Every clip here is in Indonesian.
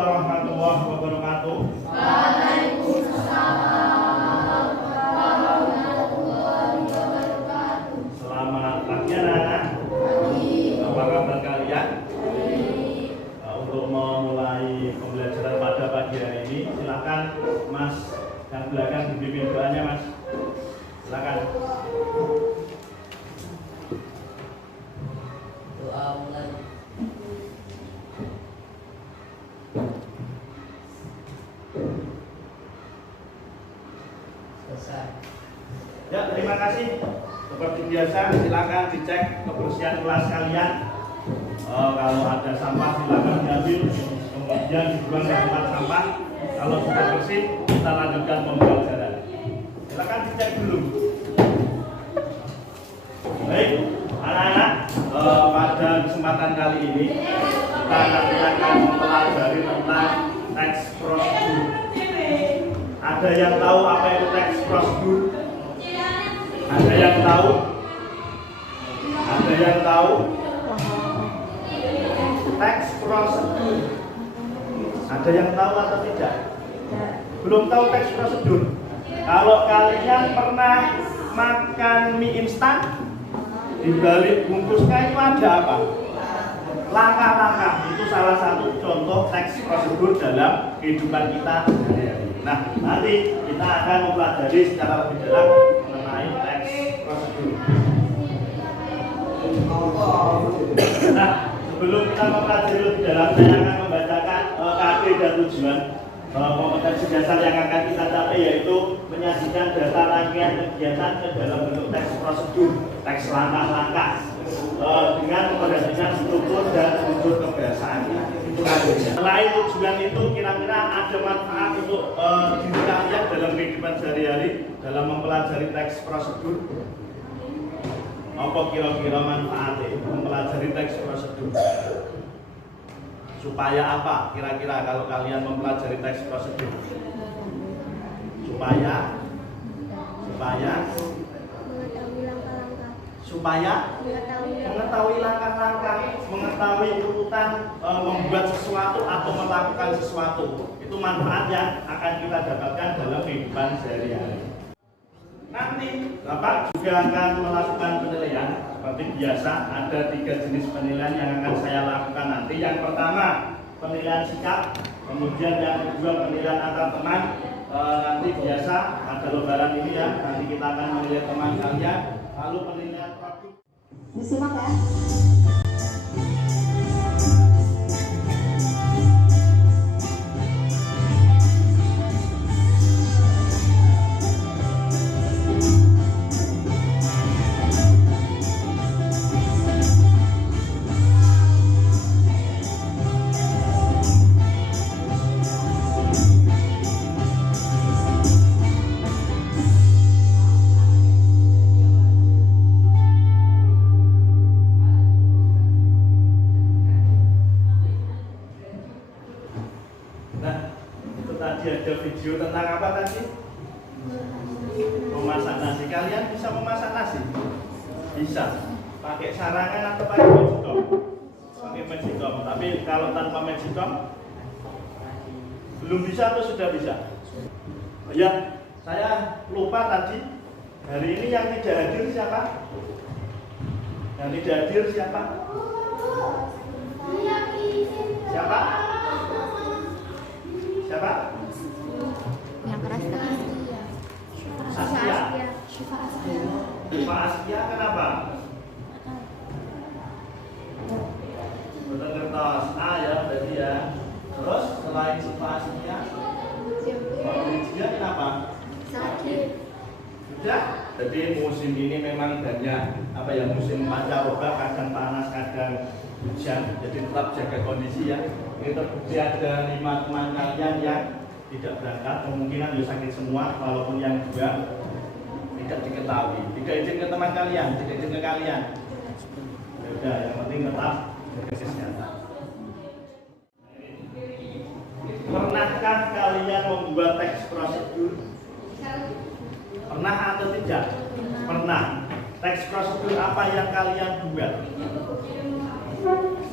warahmatullahi wabarakatuh. Waalaikumsalam warahmatullahi wabarakatuh. Selamat pagi anak-anak. Apa kabar kalian? Untuk memulai pembelajaran pada pagi hari ini, silakan Mas yang belakang dipimpin doanya, Mas. Silakan. Doa mulai. Selesai. Ya, terima kasih. Seperti biasa, silakan dicek kebersihan kelas kalian. Kalau ada sampah silakan diambil, kemudian dibuang ke tempat sampah. Kalau sudah bersih, kita lanjutkan pembelajaran. Silakan dicek dulu. Baik, anak-anak, pada kesempatan kali ini kita nanti akan mempelajari tentang teks prosedur. Ada yang tahu apa itu teks prosedur? Ada yang tahu? Ada yang tahu? Teks prosedur. Ada yang tahu atau tidak? Belum tahu teks prosedur? Kalau kalian pernah makan mie instan, di balik bungkusnya itu ada apa? Langkah-langkah. Itu salah satu contoh teks prosedur dalam kehidupan kita sehari-hari. Nah, nanti kita akan mempelajari secara lebih dalam mengenai teks prosedur. Nah, sebelum kita mempelajari lebih dalam, saya akan membacakan KP dan tujuan kompetensi dasar yang akan kita capai, yaitu menyajikan data rangkaian kegiatan ke dalam bentuk teks prosedur, teks langkah-langkah, dengan memperhatikan struktur dan unsur kebiasaan. Itu aja. Selain tujuan itu, kira-kira ada manfaat untuk diri kalian dalam kehidupan sehari-hari dalam mempelajari teks prosedur? Apa kira-kira manfaatnya mempelajari teks prosedur? Supaya apa kira-kira kalau kalian mempelajari teks prosedur? Supaya mengetahui langkah-langkah, mengetahui urutan membuat sesuatu atau melakukan sesuatu. Itu manfaat yang akan kita dapatkan dalam kehidupan sehari-hari. Nanti Bapak juga akan melakukan penilaian. Seperti biasa, ada 3 jenis penilaian yang akan saya lakukan nanti. Yang pertama, penilaian sikap. Kemudian yang kedua, penilaian antar teman. Nanti biasa ada lebaran ini ya. Nanti kita akan menilai teman kalian. Lalu penilaian produk. Disimak ya. Ada video tentang apa tadi? Memasak nasi. Kalian bisa memasak nasi? Bisa. Pakai sarangan atau pakai magicom? Pakai magicom. Tapi kalau tanpa magicom belum bisa atau sudah bisa? Ya, saya lupa tadi. Hari ini yang tidak hadir siapa? Yang tidak hadir siapa? Siapa? Siapa? Yang keras Askia. Syifa Askia kenapa? Betul kertas A ya berarti ya. Terus selain Syifa Askia, Lydia kenapa? sakit. Sudah. Jadi musim ini memang banyak musim pancaroba, kadang panas, kadang hujan. Jadi tetap jaga kondisi ya. Ini terbukti ada 5 teman kalian yang tidak berangkat, kemungkinan juga sakit semua, walaupun yang 2 tidak diketahui. Tidak izin ke teman kalian, tidak izin ke kalian. Ya udah, yang penting tetap jaga kesehatan. Pernahkah kalian membuat teks prosedur? Pernah atau tidak? Pernah. Teks prosedur apa yang kalian buat?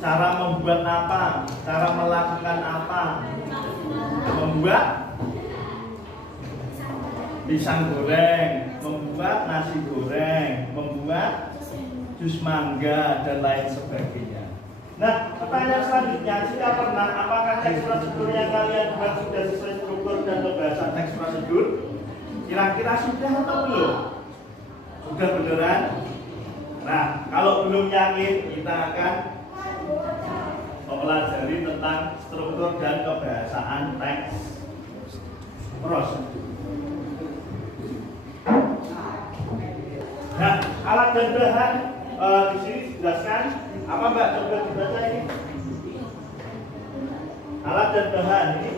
Cara membuat apa? Cara melakukan apa? Membuat pisang goreng, membuat nasi goreng, membuat jus mangga, dan lain sebagainya. Nah, pertanyaan selanjutnya, jika pernah, apakah teks prosedur yang kalian buat sudah sesuai struktur dan pembahasan teks prosedur? Kira-kira sudah atau belum? Sudah beneran? Nah, kalau belum yakin, kita akan mempelajari tentang struktur dan kebahasaan teks prosedur. Nah, alat dan bahan di sini dijelaskan. Apa Mbak? Coba dibaca ini. Alat dan bahan ini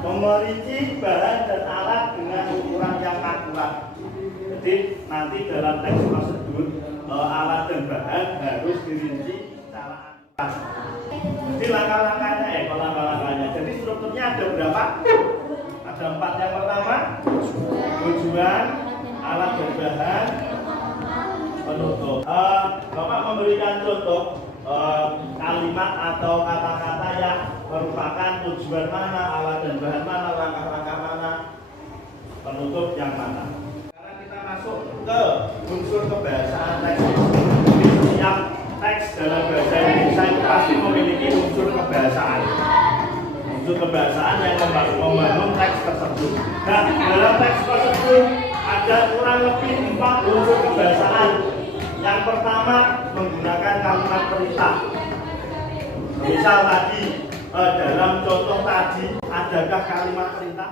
memerinci bahan dan alat dengan ukuran yang akurat. Jadi nanti dalam teks prosedur alat dan bahan harus dirinci secara akurat. Jadi langkah-langkahnya, Jadi strukturnya ada berapa? Ada 4. Yang pertama, tujuan, alat dan bahan, penutup. Bapak memberikan contoh kalimat atau kata-kata yang merupakan tujuan mana, alat dan bahan mana, langkah-langkah mana, penutup yang mana. Sekarang kita masuk ke unsur kebahasaan teks. Setiap teks dalam bahasa Indonesia itu pasti memiliki unsur kebahasaan. Unsur kebahasaan yang membangun teks tersebut. Nah, dalam teks tersebut ada kurang lebih 4 unsur kebahasaan. Yang pertama, menggunakan kalimat perintah. Misal tadi, dalam contoh tadi, adakah kalimat perintah?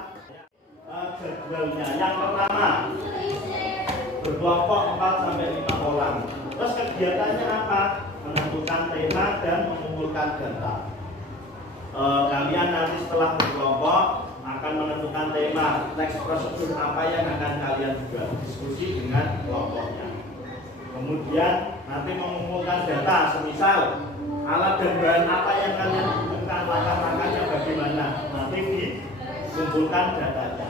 Jadwalnya. Yang pertama, berkelompok 4-5 orang. Terus kegiatannya apa? Menentukan tema dan mengumpulkan data. Kalian nanti setelah berkelompok akan menentukan tema, teks prosedur apa yang akan kalian buat, diskusi dengan kelompoknya. Kemudian nanti mengumpulkan data, semisal alat dan bahan apa yang kalian butuhkan, langkah-langkahnya bagaimana, nanti dikumpulkan datanya.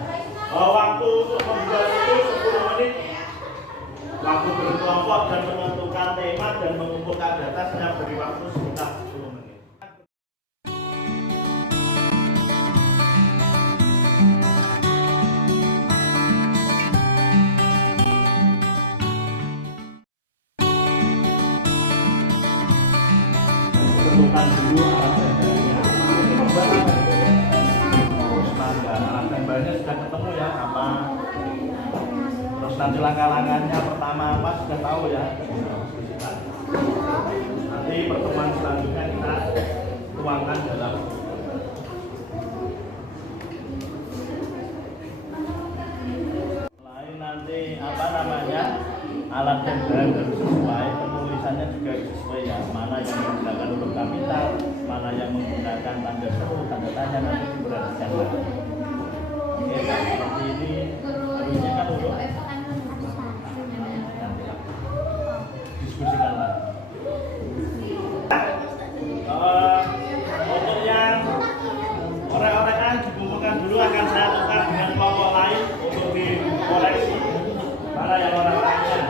Waktu untuk membuat itu 10 menit. Waktu berkelompok dan menentukan tema dan mengumpulkan data saya beri waktu sekitar 10 menit. Tentukan dulu alat dan bahannya. Ini membuat apa? Jus mangga. Alat dan bahannya sudah ketemu ya, apa? Terus nanti langkah-langkahnya pertama apa sudah tahu ya. Nanti pertemuan selanjutnya kita tuangkan dalam lain nanti apa namanya, alat dan bahan harus sesuai, penulisannya juga sesuai ya, mana yang menggunakan huruf kapital, mana yang menggunakan tanda seru, tanda tanya, nanti diperhatikan lagi. Oke, nah, seperti ini harusnya kan untuk diskusikan lagi. Untuk yang orek-orekan dikumpulkan dulu, akan saya tukar dengan kelompok lain untuk dikoreksi. Mana yang orek-oreknya?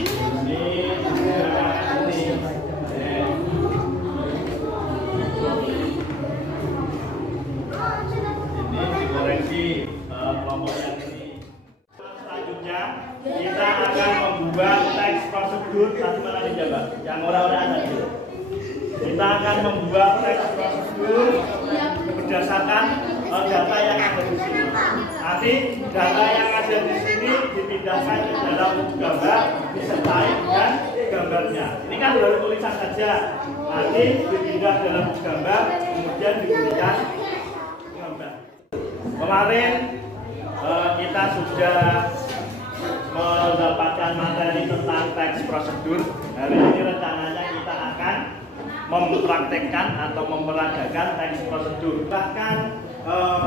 Ini dikoreksi kelompok yang ini. Selanjutnya kita akan membuat teks prosedur. Nanti mana dijaga? Yang orang-orang tadi. Kita akan membuat teks prosedur berdasarkan data yang ada di sini. Nanti data yang ada di sini dipindahkan ke dalam gambar disertai dengan gambarnya. Ini kan baru tulisan saja. Nanti dipindah dalam gambar, kemudian diberikan gambar. Kemarin kita sudah mendapatkan materi tentang teks prosedur. Hari ini rencananya kita akan mempraktekkan atau memperagakan teks prosedur. Bahkan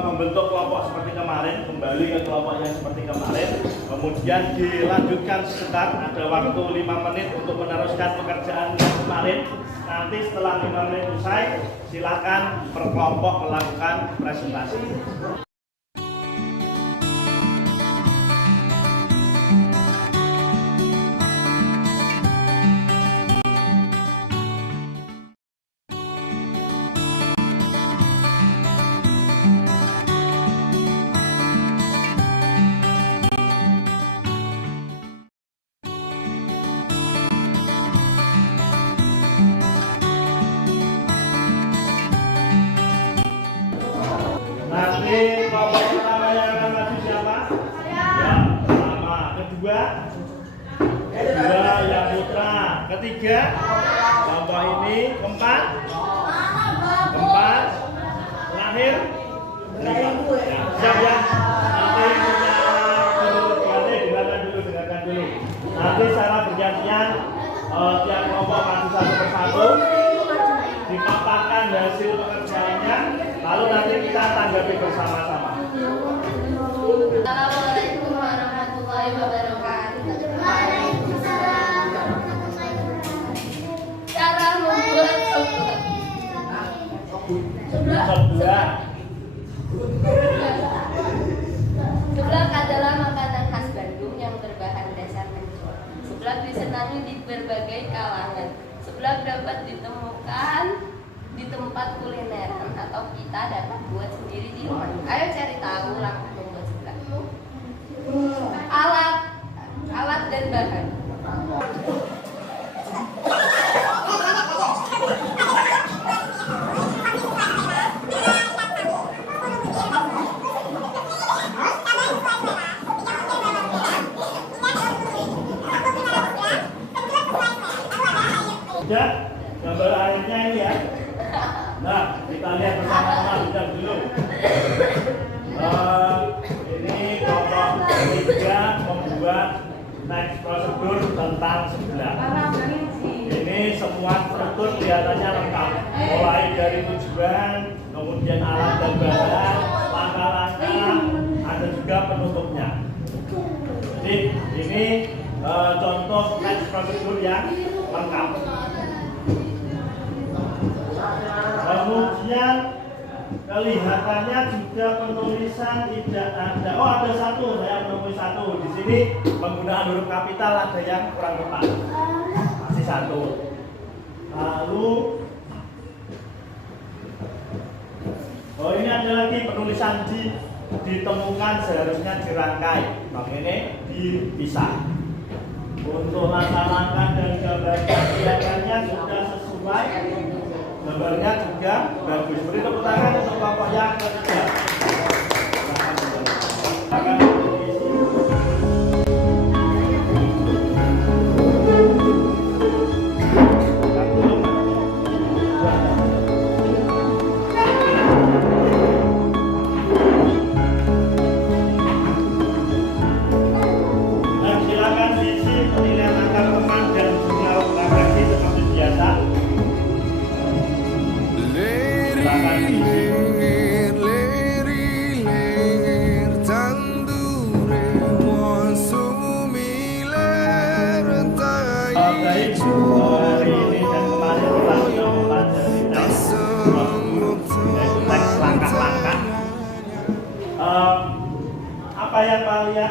membentuk kelompok seperti kemarin, kembali ke kelompok yang seperti kemarin, kemudian dilanjutkan sebentar, ada waktu 5 menit untuk meneruskan pekerjaan yang kemarin. Nanti setelah 5 menit usai, silakan per kelompok melakukan presentasi. dua yang putra. Ketiga contoh ini. Keempat terakhir siap ya. Nanti kita dengarkan dulu. Nanti secara bergantian tiap kelompok maju satu persatu, dipaparkan hasil pekerjaannya, lalu nanti kita tanggapi bersama-sama. Assalamualaikum warahmatullahi wabarakatuh. Waalaikumsalam warahmatullahi wabarakatuh. Cara membuat seblak. Seblak adalah makanan khas Bandung yang berbahan dasar kencur. Seblak disenangi di berbagai kalangan. Seblak dapat ditemukan di tempat kulineran atau kita dapat buat sendiri di rumah. Ayo cari tahu langkah membuat seblak. Alat dan bahan. Sudah, gambar airnya ini ya. Nah, kita lihat bersama-sama sudah dulu. Ini kelompok ketiga membuat next prosedur tentang seblak. Ini semua struktur kelihatannya lengkap, mulai dari tujuan, kemudian alat dan bahan, langkah-langkah, ada juga penutupnya. Jadi ini contoh next prosedur yang lengkap. Kemudian kelihatannya juga penulisan tidak ada. Oh, ada satu, saya menemui satu. Di sini penggunaan huruf kapital ada yang kurang tepat. Masih satu. Lalu ini ada lagi penulisan ditemukan seharusnya dirangkai. Makanya dipisah. Untuk langkah-langkah dan gambar kelihatannya sudah sesuai. Gambarnya juga bagus. Beri tepuk tangan untuk kelompok yang ketiga. Silakan diisi penilaian angka teman dan jumlah lokasi seperti biasa.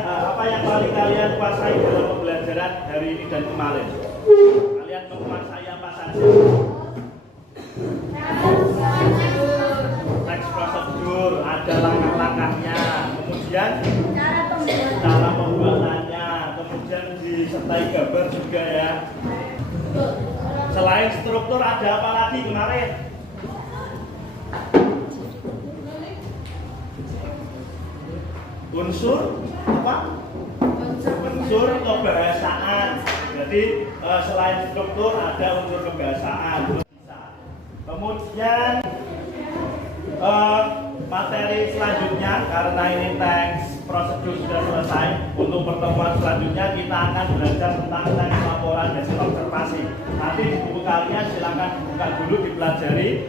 Apa yang paling kalian kuasai dalam pembelajaran hari ini dan kemarin? Kalian menguasai apa saja? Next prosedur, ada langkah-langkahnya, kemudian cara pembuatannya, kemudian disertai gambar juga ya. Selain struktur ada apa lagi kemarin? Unsur apa? Unsur kebahasaan. Jadi selain struktur ada unsur kebahasaan. Kemudian materi selanjutnya, karena ini teks prosedur sudah selesai, untuk pertemuan selanjutnya kita akan belajar tentang teks laporan hasil observasi. Nanti di buku kalian silakan dibuka dulu, dipelajari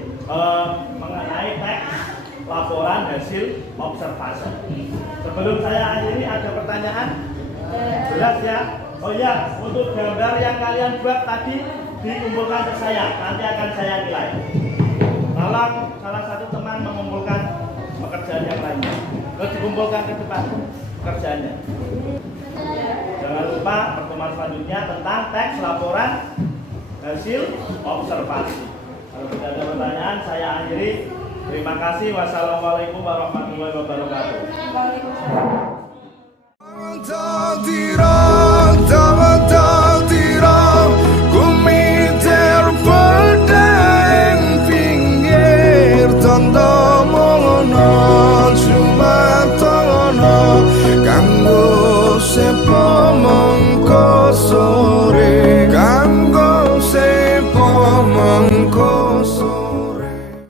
mengenai teks laporan hasil observasi. Sebelum saya akhiri, ada pertanyaan? Jelas ya? Oh ya, untuk gambar yang kalian buat tadi dikumpulkan ke saya, nanti akan saya nilai. Tolong salah satu teman mengumpulkan pekerjaan yang lainnya, terus dikumpulkan ke depan pekerjaannya. Jangan lupa pertemuan selanjutnya tentang teks laporan hasil observasi. Kalau tidak ada pertanyaan, saya akhiri. Terima kasih. Wassalamualaikum warahmatullahi wabarakatuh. Waalaikumsalam.